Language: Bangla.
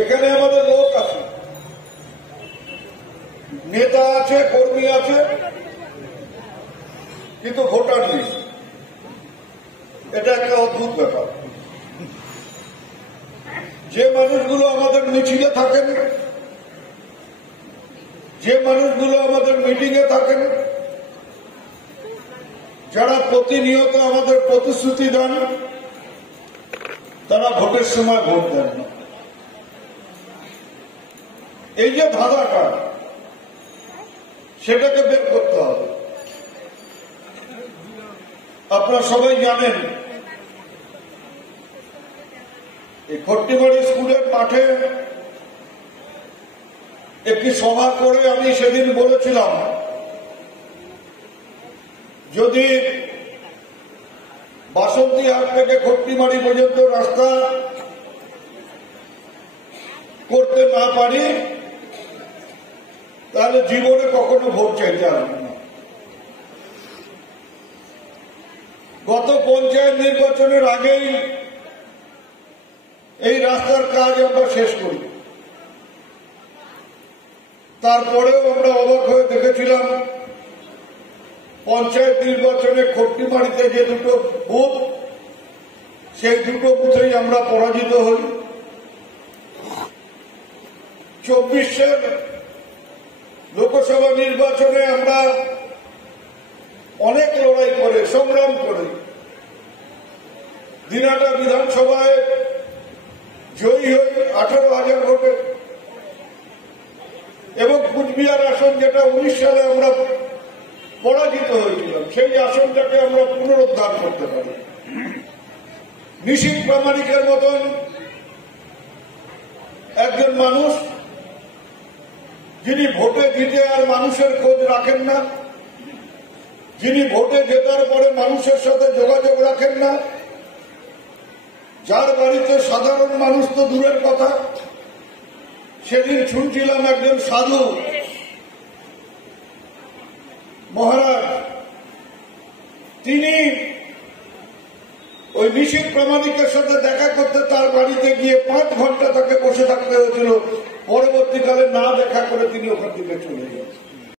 এখানে আমাদের লোক আছে, নেতা আছে, কর্মী আছে, কিন্তু ভোটার নেই। এটা একটা অদ্ভুত ব্যাপার। যে মানুষগুলো আমাদের মিছিলে থাকেন, যে মানুষগুলো আমাদের মিটিং এ থাকেন, যারা প্রতিনিয়ত আমাদের প্রতিশ্রুতি দেন, তারা ভোটের সময় ভোট দেন না। এই যে ধাঁধাটা, সেটাকে বের করতে হবে। আপনারা সবাই জানেন, এই খট্টিমারি স্কুলের মাঠে একটি সভা করে আমি সেদিন বলেছিলাম, যদি বাসন্তীহাট থেকে খট্টিমারি পর্যন্ত রাস্তা করতে না পারি, তাহলে জীবনে কখনো ভোট চাইতে আসবে না। গত পঞ্চায়েত নির্বাচনের আগেই এই রাস্তার কাজ আমরা শেষ করি। তারপরেও আমরা অবাক হয়ে দেখেছিলাম, পঞ্চায়েত নির্বাচনে খট্টিমারিতে যে দুটো বুথ, সেই দুটো বুথেই আমরা পরাজিত হই। 24-এর লোকসভা নির্বাচনে আমরা অনেক লড়াই করে, সংগ্রাম করে দিনাটা বিধানসভায় জয়ী হই 18,000 ভোটে, এবং কুচবিহার আসন, যেটা 19 সালে আমরা পরাজিত হয়েছিলাম, সেই আসনটাকে আমরা পুনরুদ্ধার করতে পারি। নিশীথ প্রামাণিকের মতন একজন মানুষ, যিনি ভোটে জিতে আর মানুষের খোঁজ রাখেন না, যিনি ভোটে জেতার পরে মানুষের সাথে যোগাযোগ রাখেন না, যার বাড়িতে সাধারণ মানুষ তো দূরের কথা। সেদিন শুনছিলাম একজন সাধু মহারাজ, তিনি ওই নিশীথ প্রামাণিকের সাথে দেখা করতে তার বাড়িতে গিয়ে 5 ঘন্টা তাকে বসে থাকতে হয়েছিল। পরবর্তীকালে না দেখা করে তিনি ওখান থেকে চলে গেছেন।